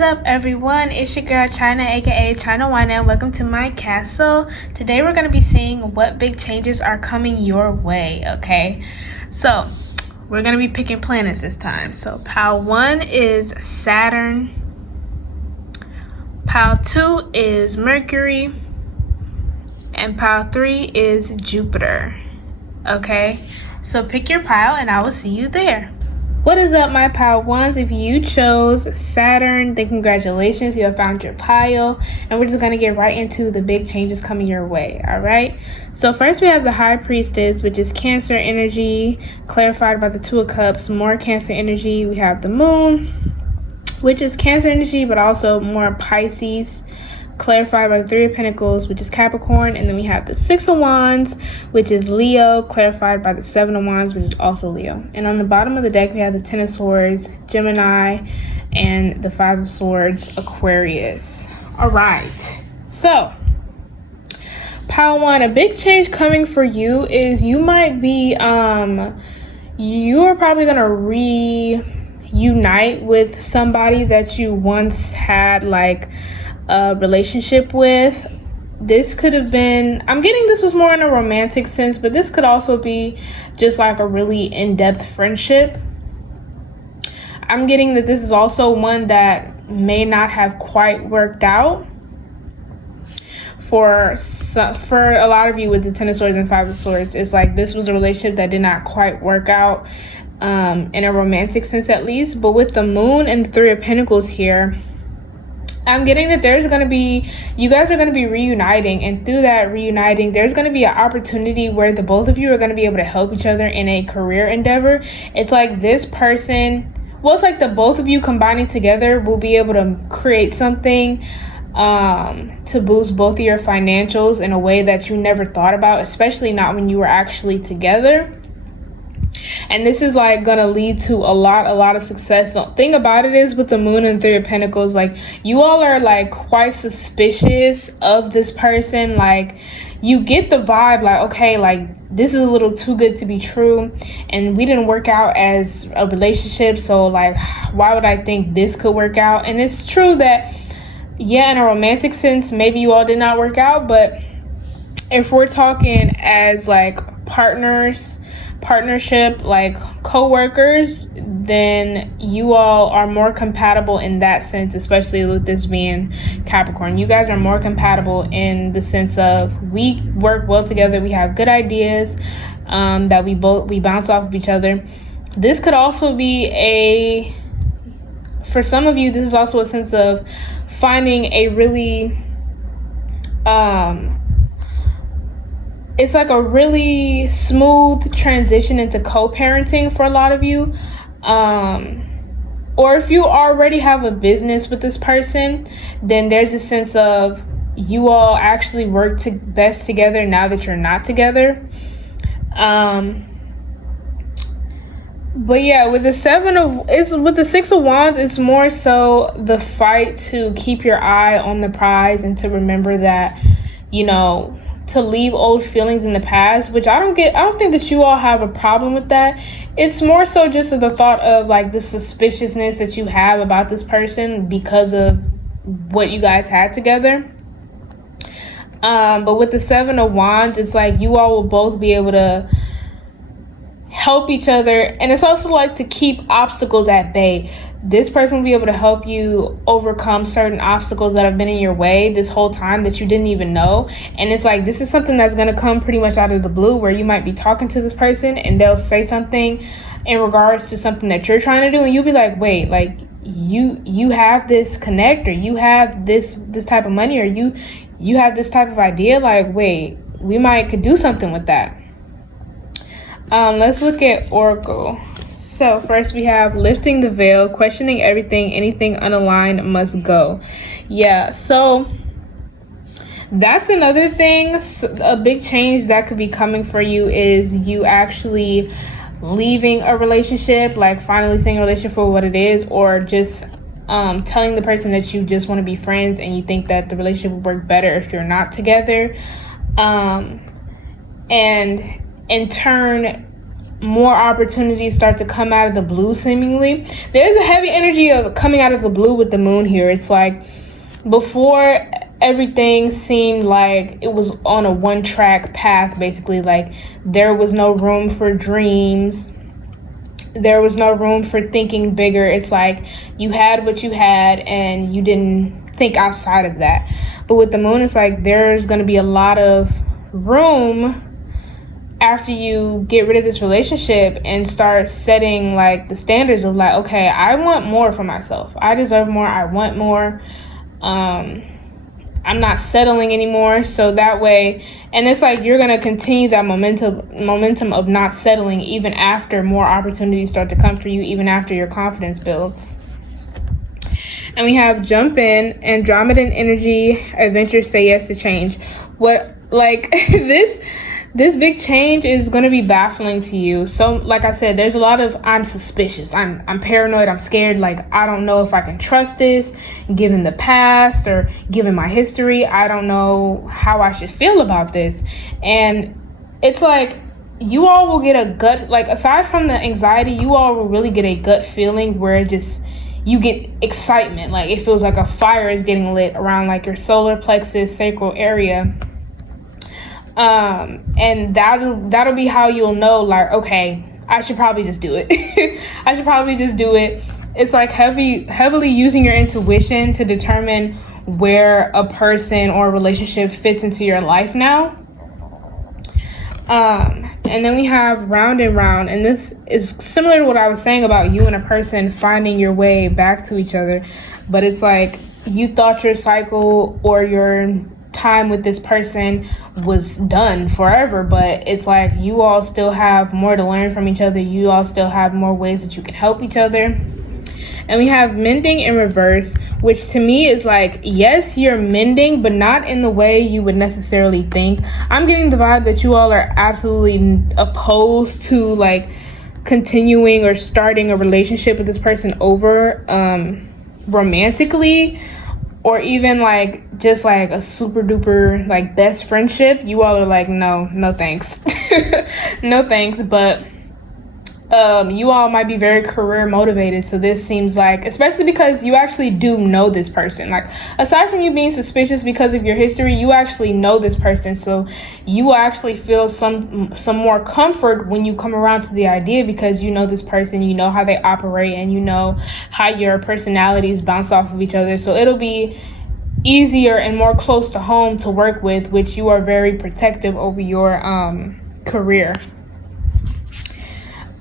is up, everyone? It's your girl China, aka China Wine, and welcome to my castle. Today we're going to be seeing what big changes are coming your way, okay? So we're going to be picking planets this time. So pile 1 is Saturn, pile 2 is Mercury, and pile 3 is Jupiter, okay? So pick your pile and I will see you there. What is up, my pile ones? If you chose Saturn, then congratulations, you have found your pile, and we're just going to get right into the big changes coming your way. All right, so first we have the High Priestess, which is Cancer energy, clarified by the Two of Cups, more Cancer energy. We have the Moon, which is Cancer energy but also more Pisces, clarified by the Three of Pentacles, which is Capricorn. And then we have the Six of Wands, which is Leo, clarified by the Seven of Wands, which is also Leo. And on the bottom of the deck, we have the Ten of Swords, Gemini, and the Five of Swords, Aquarius. All right, so pile 1, a big change coming for you is you might be you are probably gonna reunite with somebody that you once had like a relationship with. This could have been, I'm getting this was more in a romantic sense, but this could also be just like a really in-depth friendship. I'm getting that this is also one that may not have quite worked out for a lot of you with the Ten of Swords and Five of Swords. It's like this was a relationship that did not quite work out in a romantic sense, at least. But with the Moon and the Three of Pentacles here, I'm getting that you guys are going to be reuniting, and through that reuniting, there's going to be an opportunity where the both of you are going to be able to help each other in a career endeavor. It's like this person, well, it's like the both of you combining together will be able to create something to boost both of your financials in a way that you never thought about, especially not when you were actually together. And this is like gonna lead to a lot of success. The thing about it is with the Moon and Three of Pentacles, like you all are like quite suspicious of this person. Like you get the vibe like, okay, like this is a little too good to be true, and we didn't work out as a relationship, so like why would I think this could work out? And it's true that, yeah, in a romantic sense, maybe you all did not work out, but if we're talking as like partnership, like co-workers, then you all are more compatible in that sense, especially with this being Capricorn. You guys are more compatible in the sense of we work well together, we have good ideas that we bounce off of each other. This could also be for some of you, this is also a sense of finding a really it's like a really smooth transition into co-parenting for a lot of you. Or if you already have a business with this person, then there's a sense of you all actually work best together now that you're not together. But yeah, with the Six of Wands, it's more so the fight to keep your eye on the prize and to remember that, you know, to leave old feelings in the past, which I don't think that you all have a problem with that. It's more so just the thought of like the suspiciousness that you have about this person because of what you guys had together. But with the Seven of Wands, it's like you all will both be able to help each other, and it's also like to keep obstacles at bay. This person will be able to help you overcome certain obstacles that have been in your way this whole time that you didn't even know. And it's like this is something that's going to come pretty much out of the blue, where you might be talking to this person and they'll say something in regards to something that you're trying to do, and you'll be like, wait, like you have this connect, or you have this type of money, or you have this type of idea, like wait, we could do something with that. Let's look at Oracle. So first we have lifting the veil, questioning everything, anything unaligned must go. Yeah, so that's another thing. A big change that could be coming for you is you actually leaving a relationship, like finally seeing a relationship for what it is, or just telling the person that you just want to be friends and you think that the relationship will work better if you're not together. And in turn, more opportunities start to come out of the blue seemingly. There's a heavy energy of coming out of the blue with the moon here. It's like before everything seemed like it was on a one-track path, basically. Like there was no room for dreams. There was no room for thinking bigger. It's like you had what you had and you didn't think outside of that. But with the moon, it's like there's going to be a lot of room after you get rid of this relationship and start setting like the standards of like, okay, I want more for myself. I deserve more. I want more. I'm not settling anymore. So that way, and it's like you're going to continue that momentum of not settling even after more opportunities start to come for you, even after your confidence builds. And we have jump in, Andromedan energy, adventure, say yes to change. What, like, this big change is going to be baffling to you. So like I said, there's a lot of I'm suspicious, I'm paranoid, I'm scared, like I don't know if I can trust this given the past or given my history. I don't know how I should feel about this. And it's like you all will get a gut, like aside from the anxiety, you all will really get a gut feeling where it just, you get excitement. Like it feels like a fire is getting lit around like your solar plexus sacral area. And that'll be how you'll know, like, okay, I should probably just do it. I should probably just do it. It's like heavily using your intuition to determine where a person or a relationship fits into your life now. And then we have round and round, and this is similar to what I was saying about you and a person finding your way back to each other. But it's like you thought your cycle or your time with this person was done forever, but it's like you all still have more to learn from each other. You all still have more ways that you can help each other. And we have mending in reverse, which to me is like, yes, you're mending, but not in the way you would necessarily think. I'm getting the vibe that you all are absolutely opposed to like continuing or starting a relationship with this person over romantically, or even like just like a super duper like best friendship. You all are like, no thanks. No thanks. But you all might be very career motivated, so this seems like, especially because you actually do know this person, like aside from you being suspicious because of your history, you actually know this person, so you will actually feel some more comfort when you come around to the idea, because you know this person, you know how they operate, and you know how your personalities bounce off of each other, so it'll be easier and more close to home to work with, which you are very protective over your career.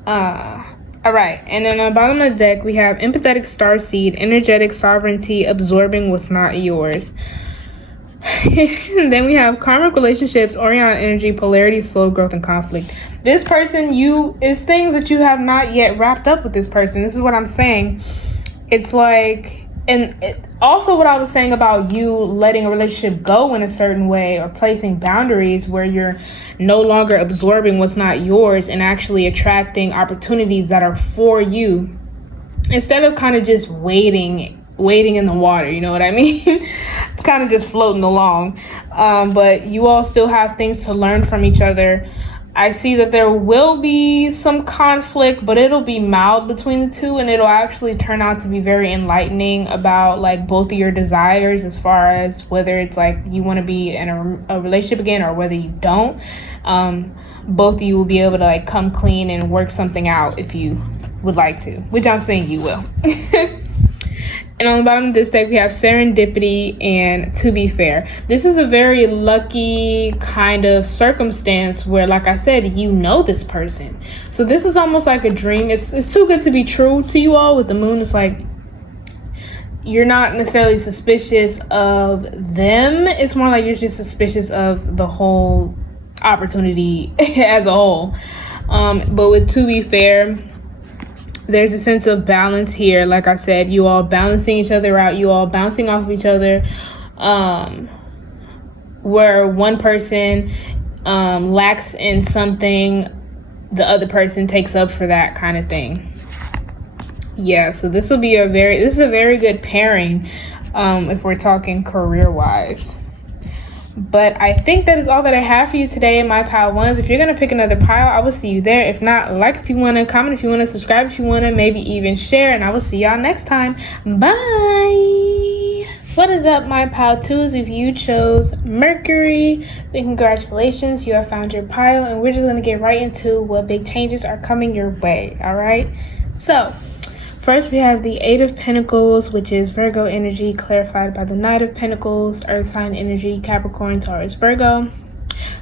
All right, and then on the bottom of the deck we have empathetic starseed, energetic sovereignty, absorbing what's not yours. Then we have karmic relationships, Orion energy, polarity, slow growth, and conflict. This person, is things that you have not yet wrapped up with this person. This is what I'm saying. It's like, also what I was saying about you letting a relationship go in a certain way, or placing boundaries where you're no longer absorbing what's not yours and actually attracting opportunities that are for you, instead of kind of just waiting in the water, you know what I mean? Kind of just floating along. But you all still have things to learn from each other. I see that there will be some conflict, but it'll be mild between the two, and it'll actually turn out to be very enlightening about like both of your desires, as far as whether it's like you want to be in a relationship again or whether you don't. Both of you will be able to like come clean and work something out if you would like to, which I'm saying you will. And on the bottom of this deck, we have serendipity and to be fair. This is a very lucky kind of circumstance where, like I said, you know this person. So this is almost like a dream. It's too good to be true to you all. With the moon, it's like you're not necessarily suspicious of them. It's more like you're just suspicious of the whole opportunity as a whole. But with to be fair, there's a sense of balance here. Like I said, you all balancing each other out, you all bouncing off of each other, where one person lacks in something, the other person takes up for that kind of thing. Yeah, so this is a very good pairing if we're talking career wise. But I think that is all that I have for you today, my pile ones. If you're going to pick another pile, I will see you there. If not, like if you want to, comment if you want to, subscribe if you want to, maybe even share. And I will see y'all next time. Bye. What is up, my pile twos? If you chose Mercury, then congratulations, you have found your pile. And we're just going to get right into what big changes are coming your way. All right. So first, we have the Eight of Pentacles, which is Virgo energy, clarified by the Knight of Pentacles, Earth sign energy, Capricorn, Taurus, Virgo.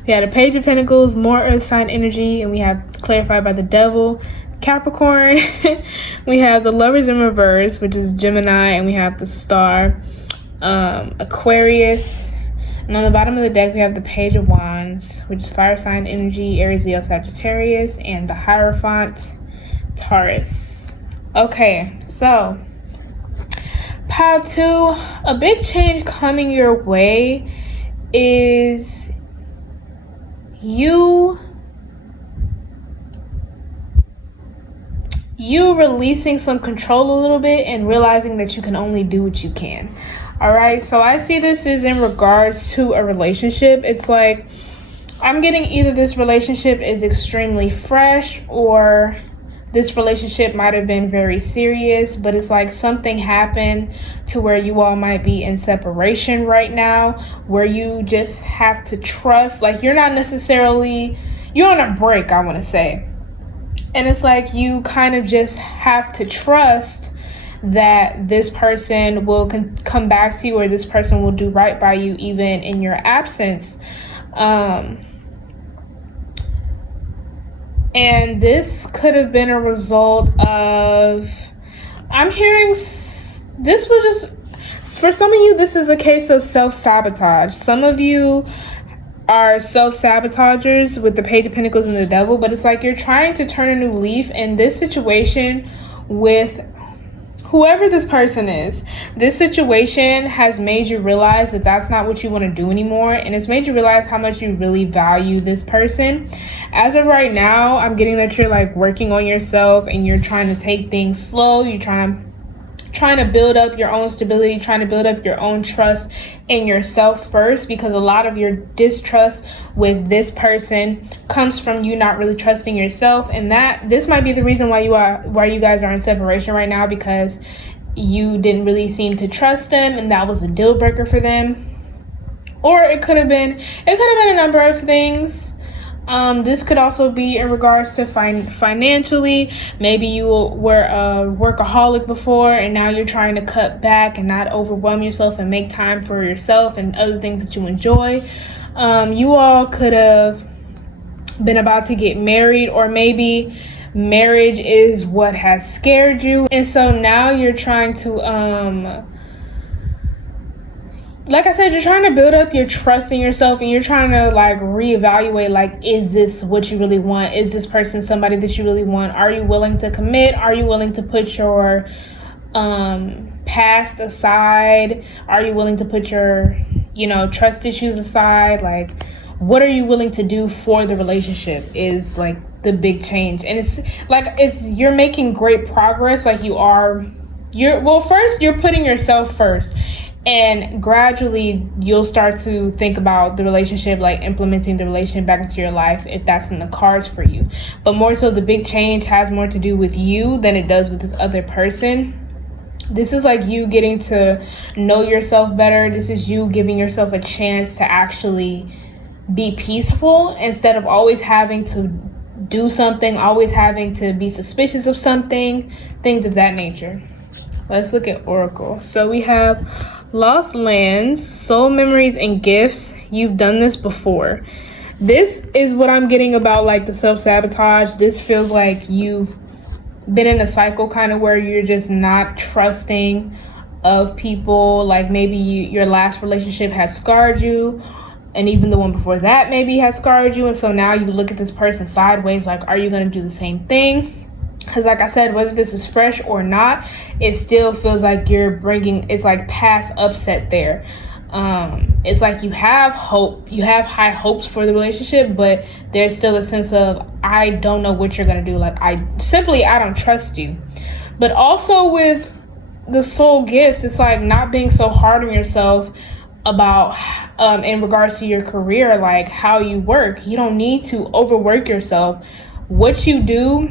We had a Page of Pentacles, more Earth sign energy, and we have clarified by the Devil, Capricorn. We have the Lovers in reverse, which is Gemini, and we have the Star, Aquarius. And on the bottom of the deck, we have the Page of Wands, which is fire sign energy, Aries, Leo, Sagittarius, and the Hierophant, Taurus. Okay, so pile two, a big change coming your way is you releasing some control a little bit and realizing that you can only do what you can. All right, so I see this is in regards to a relationship. It's like I'm getting either this relationship is extremely fresh or this relationship might have been very serious, but it's like something happened to where you all might be in separation right now, where you just have to trust. Like you're on a break, I want to say. And it's like you kind of just have to trust that this person will come back to you, or this person will do right by you even in your absence. And this could have been a result of, I'm hearing this was just, for some of you, this is a case of self-sabotage. Some of you are self-sabotagers with the Page of Pentacles and the Devil, but it's like you're trying to turn a new leaf in this situation with whoever this person is. This situation has made you realize that that's not what you want to do anymore, and it's made you realize how much you really value this person. As of right now, I'm getting that you're like working on yourself and you're trying to take things slow. You're trying to build up your own stability, trying to build up your own trust in yourself first, because a lot of your distrust with this person comes from you not really trusting yourself. And that this might be the reason why you guys are in separation right now, because you didn't really seem to trust them and that was a deal breaker for them. Or it could have been a number of things. This could also be in regards to financially. Maybe you were a workaholic before and now you're trying to cut back and not overwhelm yourself and make time for yourself and other things that you enjoy. You all could have been about to get married, or maybe marriage is what has scared you. And so now you're trying to, like I said, you're trying to build up your trust in yourself, and you're trying to like reevaluate, like, is this what you really want? Is this person somebody that you really want? Are you willing to commit? Are you willing to put your past aside? Are you willing to put your, trust issues aside? Like, what are you willing to do for the relationship is like the big change. And it's like, you're making great progress. Like first you're putting yourself first. And gradually, you'll start to think about the relationship, like implementing the relationship back into your life, if that's in the cards for you. But more so, the big change has more to do with you than it does with this other person. This is like you getting to know yourself better. This is you giving yourself a chance to actually be peaceful instead of always having to do something, always having to be suspicious of something, things of that nature. Let's look at Oracle. So we have lost lands, soul memories, and gifts. You've done this before. This is what I'm getting about like the self-sabotage. This feels like you've been in a cycle kind of where you're just not trusting of people. Like maybe your last relationship has scarred you, and even the one before that maybe has scarred you. And so now you look at this person sideways, like, are you going to do the same thing? Because like I said, whether this is fresh or not, it still feels like it's like past upset there. It's like you have hope, you have high hopes for the relationship, but there's still a sense of, I don't know what you're going to do. Like, I don't trust you. But also with the soul gifts, it's like not being so hard on yourself about in regards to your career, like how you work. You don't need to overwork yourself. What you do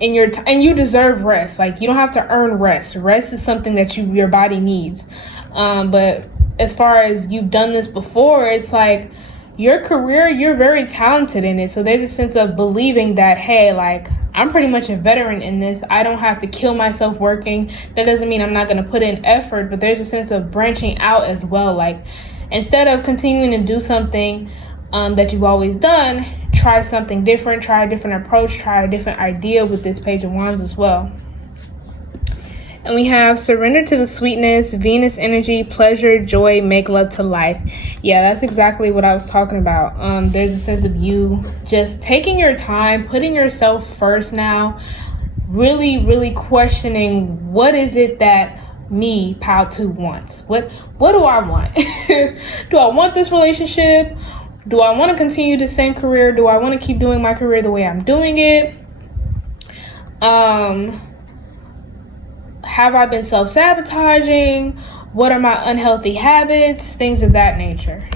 in your and you deserve rest. Like, you don't have to earn rest. Rest is something that your body needs. But as far as you've done this before, it's like your career, you're very talented in it. So there's a sense of believing that, hey, like, I'm pretty much a veteran in this. I don't have to kill myself working. That doesn't mean I'm not going to put in effort, but there's a sense of branching out as well. Like, instead of continuing to do something that you've always done, try something different, try a different approach, try a different idea with this Page of Wands as well. And we have surrender to the sweetness, Venus energy, pleasure, joy, make love to life. Yeah, that's exactly what I was talking about. There's a sense of you just taking your time, putting yourself first now, really questioning, what is it that me, Pal 2, wants? What do I want? Do I want this relationship? Do I want to continue the same career? Do I want to keep doing my career the way I'm doing it? Have I been self-sabotaging? What are my unhealthy habits? Things of that nature.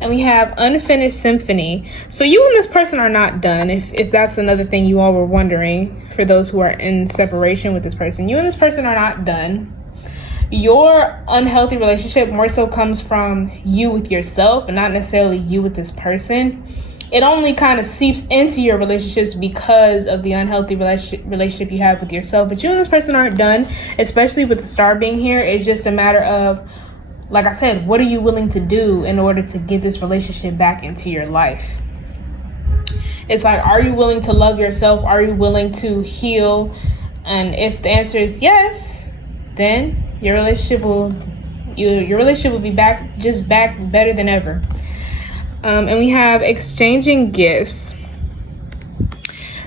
And we have unfinished symphony. So you and this person are not done, if that's another thing you all were wondering, for those who are in separation with this person. You and this person are not done. Your unhealthy relationship more so comes from you with yourself and not necessarily you with this person. It only kind of seeps into your relationships because of the unhealthy relationship you have with yourself. But you and this person aren't done, especially with the star being here. It's just a matter of, like I said, what are you willing to do in order to get this relationship back into your life? It's like, are you willing to love yourself? Are you willing to heal? And if the answer is yes, then your relationship will be back better than ever. And we have exchanging gifts.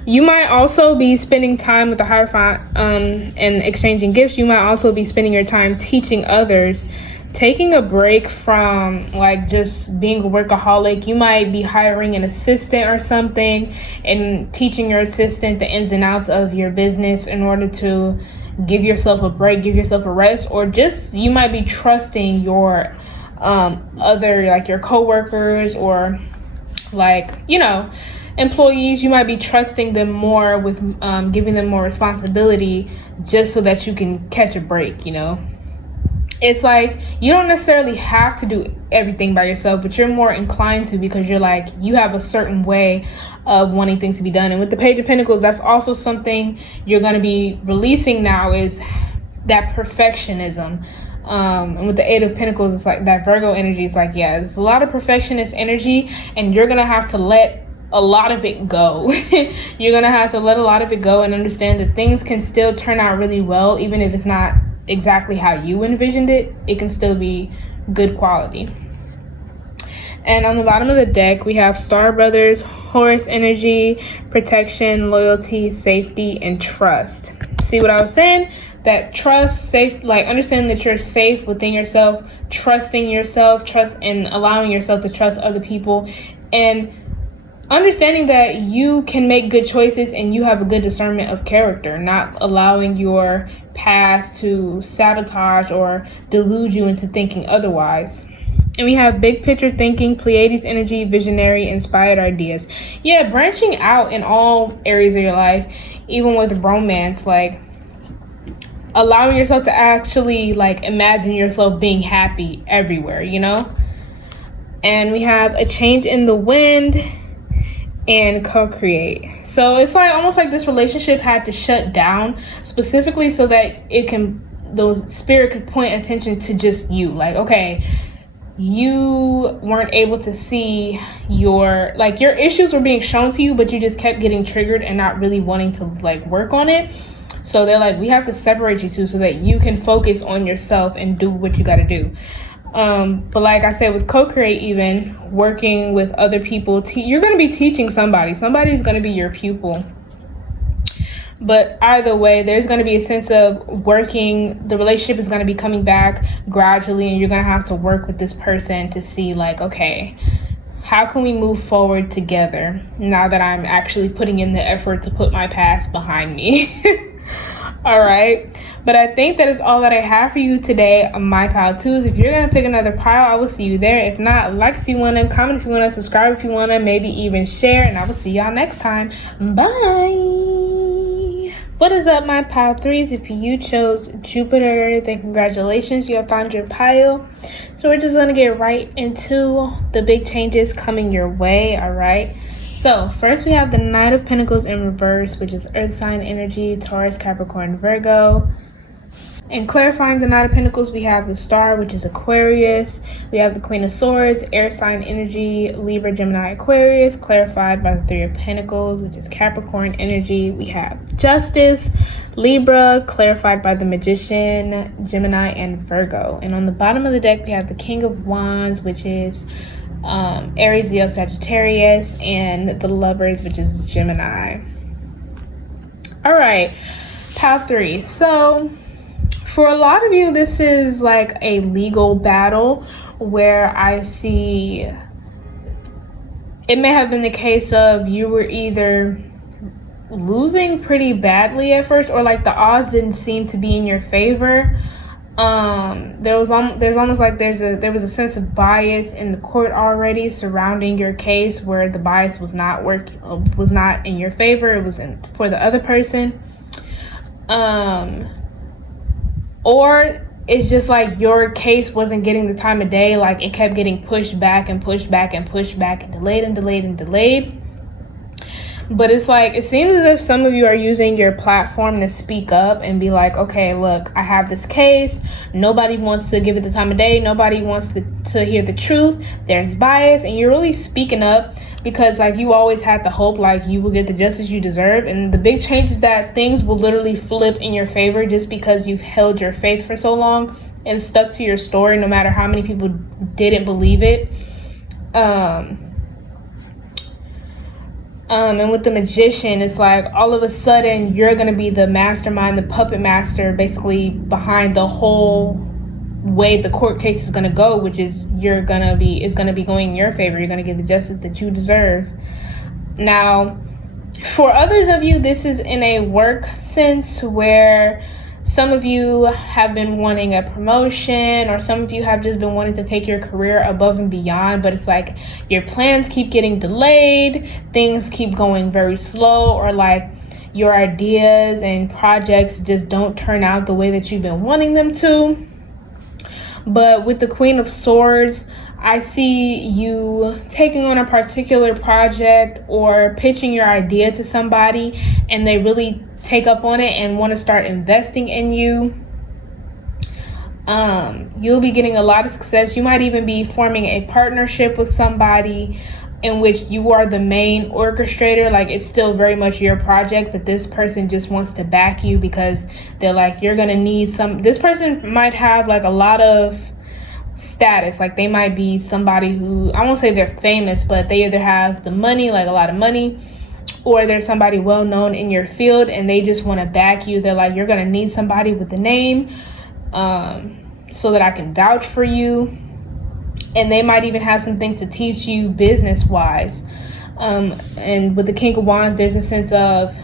You might also be spending time with the Hierophant and exchanging gifts. You might also be spending your time teaching others, taking a break from like just being a workaholic. You might be hiring an assistant or something and teaching your assistant the ins and outs of your business in order to give yourself a break, give yourself a rest, or just you might be trusting your other, like your coworkers or like, you know, employees. You might be trusting them more with giving them more responsibility just so that you can catch a break, you know. It's like you don't necessarily have to do everything by yourself, but you're more inclined to because you're like, you have a certain way of wanting things to be done. And with the Page of Pentacles, that's also something you're going to be releasing now, is that perfectionism. And with the Eight of Pentacles, it's like that Virgo energy. It's like, yeah, there's a lot of perfectionist energy and you're going to have to let a lot of it go. You're going to have to let a lot of it go and understand that things can still turn out really well, even if it's not exactly how you envisioned it. It can still be good quality. And on the bottom of the deck, we have Star Brothers, Horus energy, protection, loyalty, safety, and trust. See what I was saying? That trust, safe, like understanding that you're safe within yourself, trusting yourself, trust, and allowing yourself to trust other people, and understanding that you can make good choices and you have a good discernment of character, not allowing your past to sabotage or delude you into thinking otherwise. And we have big picture thinking, Pleiades energy, visionary, inspired ideas. Yeah, branching out in all areas of your life, even with romance, like allowing yourself to actually like imagine yourself being happy everywhere, you know? And we have a change in the wind and co-create. So it's like almost like this relationship had to shut down specifically so that the spirit could point attention to just you. Like, okay, you weren't able to see your issues were being shown to you, but you just kept getting triggered and not really wanting to like work on it. So they're like, we have to separate you two so that you can focus on yourself and do what you got to do. But like I said, with co-create, even working with other people, you're going to be teaching somebody. Somebody's going to be your pupil. But either way, there's going to be a sense of working. The relationship is going to be coming back gradually, and you're going to have to work with this person to see like, okay, how can we move forward together now that I'm actually putting in the effort to put my past behind me? All right. But I think that is all that I have for you today on my pile twos. If you're gonna pick another pile, I will see you there. If not, like if you wanna, comment if you wanna, subscribe if you wanna, maybe even share, and I will see y'all next time. Bye. What is up, my pile threes? If you chose Jupiter, then congratulations, you have found your pile. So we're just gonna get right into the big changes coming your way. All right. So first we have the Knight of Pentacles in reverse, which is Earth sign energy, Taurus, Capricorn, Virgo. And clarifying the Knight of Pentacles, we have the Star, which is Aquarius. We have the Queen of Swords, air sign energy, Libra, Gemini, Aquarius, clarified by the Three of Pentacles, which is Capricorn energy. We have Justice, Libra, clarified by the Magician, Gemini, and Virgo. And on the bottom of the deck, we have the King of Wands, which is Aries, Leo, Sagittarius, and the Lovers, which is Gemini. All right, pile three. So for a lot of you, this is like a legal battle where I see it may have been the case of you were either losing pretty badly at first, or like the odds didn't seem to be in your favor. There's almost like there was a sense of bias in the court already surrounding your case, where the bias was not in your favor. It was for the other person. Or it's just like your case wasn't getting the time of day. Like it kept getting pushed back and pushed back and pushed back and delayed and delayed and delayed. But it's like, it seems as if some of you are using your platform to speak up and be like, okay, look, I have this case. Nobody wants to give it the time of day. Nobody wants to hear the truth. There's bias. And you're really speaking up because like you always had the hope like you will get the justice you deserve. And the big change is that things will literally flip in your favor just because you've held your faith for so long and stuck to your story no matter how many people didn't believe it. And with the Magician, it's like all of a sudden you're going to be the mastermind, the puppet master, basically behind the whole way the court case is going to go, which is it's going to be going in your favor. You're going to get the justice that you deserve. Now, for others of you, this is in a work sense where some of you have been wanting a promotion, or some of you have just been wanting to take your career above and beyond, but it's like your plans keep getting delayed, things keep going very slow, or like your ideas and projects just don't turn out the way that you've been wanting them to. But with the Queen of Swords, I see you taking on a particular project or pitching your idea to somebody, and they really take up on it and want to start investing in you. You'll be getting a lot of success. You might even be forming a partnership with somebody in which you are the main orchestrator. Like it's still very much your project, but this person just wants to back you because they're like, you're gonna need this person might have like a lot of status. Like they might be somebody who, I won't say they're famous, but they either have the money, like a lot of money, or there's somebody well known in your field and they just want to back you. They're like, you're going to need somebody with the name so that I can vouch for you. And they might even have some things to teach you business wise. And with the King of Wands, there's a sense of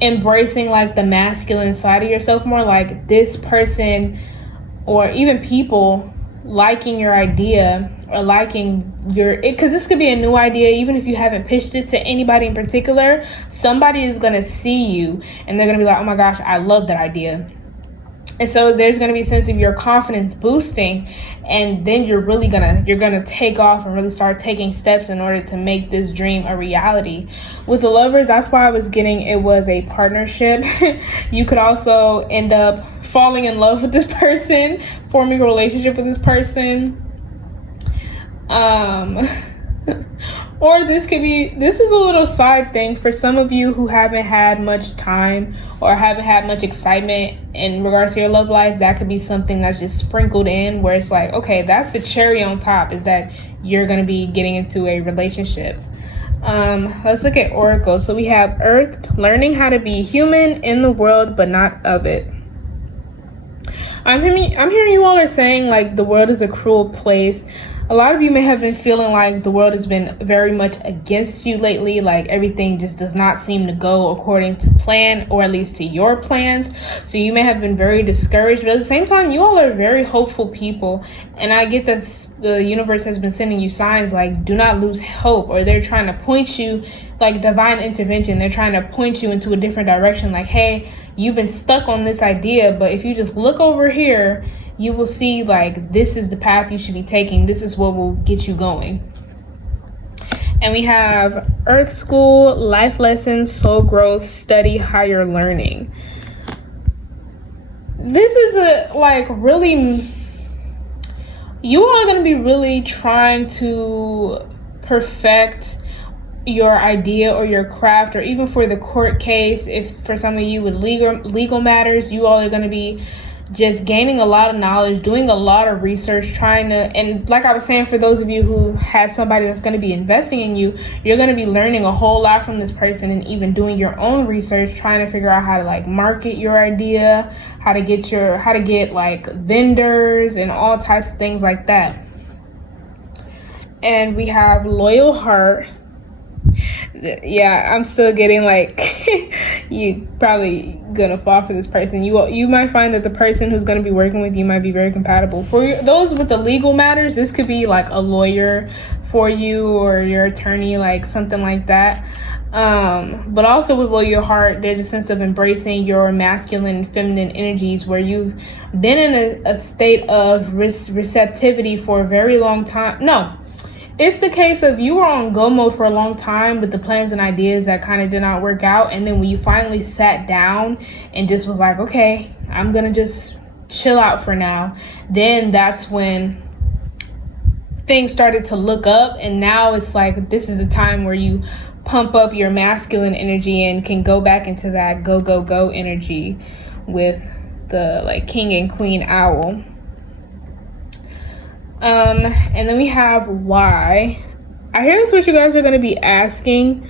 embracing like the masculine side of yourself more, like this person or even people liking your idea or liking because this could be a new idea. Even if you haven't pitched it to anybody in particular, somebody is going to see you and they're going to be like, oh my gosh, I love that idea. And so there's going to be a sense of your confidence boosting, and then you're gonna take off and really start taking steps in order to make this dream a reality. With the Lovers, that's why I was getting it was a partnership. You could also end up falling in love with this person, forming a relationship with this person. Or this is a little side thing for some of you who haven't had much time or haven't had much excitement in regards to your love life. That could be something that's just sprinkled in where it's like, okay, that's the cherry on top, is that you're going to be getting into a relationship. Let's look at Oracle. So we have Earth, learning how to be human in the world but not of it. I'm hearing you all are saying like the world is a cruel place. A lot of you may have been feeling like the world has been very much against you lately, like everything just does not seem to go according to plan, or at least to your plans. So you may have been very discouraged, but at the same time, you all are very hopeful people. And I get that the universe has been sending you signs like do not lose hope, or they're trying to point you, like divine intervention. They're trying to point you into a different direction, like, hey, you've been stuck on this idea, but if you just look over here, you will see like this is the path you should be taking. This is what will get you going. And we have Earth School, life lessons, soul growth, study, higher learning. This is you are going to be really trying to perfect your idea or your craft, or even for the court case, if for some of you with legal matters, you all are going to be just gaining a lot of knowledge, doing a lot of research, trying to, and like I was saying, for those of you who have somebody that's going to be investing in you, you're going to be learning a whole lot from this person, and even doing your own research, trying to figure out how to like market your idea, how to get like vendors and all types of things like that. And we have loyal heart. Yeah, I'm still getting like you probably gonna fall for this person. You might find that the person who's gonna be working with you might be very compatible. For those with the legal matters, this could be like a lawyer for you, or your attorney, like something like that. But also with loyal heart, there's a sense of embracing your masculine and feminine energies, where you've been in a state of receptivity for a very long time. No, it's the case of you were on go mode for a long time with the plans and ideas that kind of did not work out. And then when you finally sat down and just was like, okay, I'm going to just chill out for now, then that's when things started to look up. And now it's like, this is the time where you pump up your masculine energy and can go back into that go, go, go energy with the like king and queen owl. And then we have why. I hear that's what you guys are going to be asking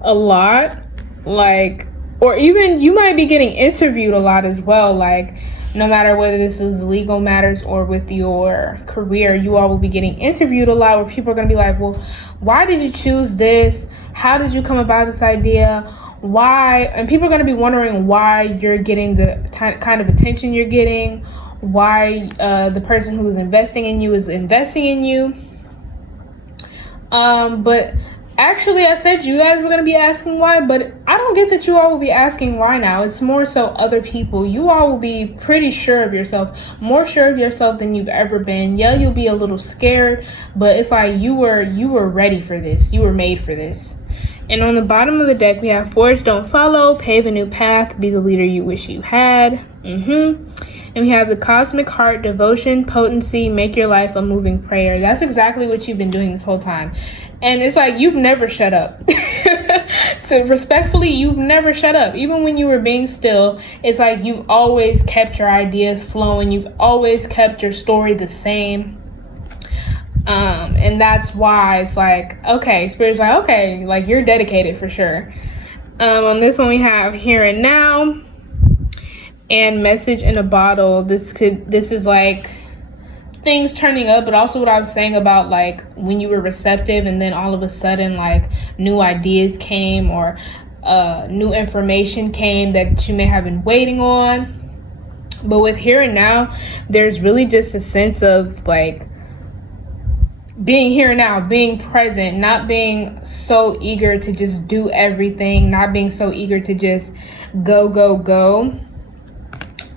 a lot, like, or even you might be getting interviewed a lot as well. Like, no matter whether this is legal matters or with your career, you all will be getting interviewed a lot, where people are going to be like, well, why did you choose this? How did you come about this idea? Why? And people are going to be wondering why you're getting the kind of attention you're getting, why the person who is investing in you is investing in you. But actually, I said you guys were going to be asking why, but I don't get that you all will be asking why now. It's more so other people. You all will be pretty sure of yourself, more sure of yourself than you've ever been. Yeah, you'll be a little scared, but it's like you were ready for this. You were made for this. And on the bottom of the deck, we have forge, don't follow, pave a new path, be the leader you wish you had. And we have the cosmic heart, devotion, potency, make your life a moving prayer. That's exactly what you've been doing this whole time. And it's like you've never shut up. So respectfully, you've never shut up. Even when you were being still, it's like you've always kept your ideas flowing. You've always kept your story the same. And that's why it's like, okay, Spirit's like, okay, like you're dedicated for sure. On this one we have here and now and message in a bottle. This is like things turning up, but also what I was saying about like when you were receptive and then all of a sudden like new ideas came, or new information came that you may have been waiting on. But with here and now, there's really just a sense of like being here and now, being present, not being so eager to just do everything, not being so eager to just go, go, go.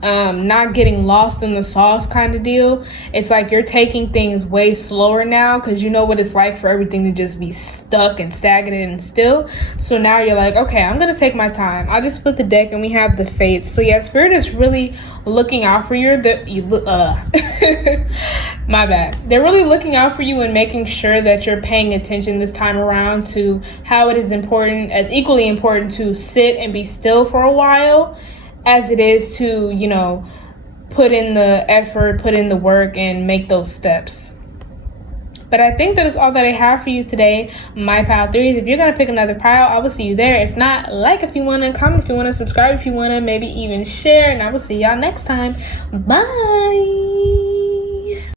Not getting lost in the sauce kind of deal. It's like you're taking things way slower now, because you know what it's like for everything to just be stuck and stagnant and still. So now you're like, okay, I'm gonna take my time. I just split the deck and we have the fates. So yeah, Spirit is really looking out for you. My bad. They're really looking out for you and making sure that you're paying attention this time around to how it is important, as equally important to sit and be still for a while as it is to, you know, put in the effort, put in the work, and make those steps. But I think that is all that I have for you today, my pile threes. If you're going to pick another pile, I will see you there. If not, like if you want to, comment if you want to, subscribe if you want to, maybe even share, and I will see y'all next time. Bye!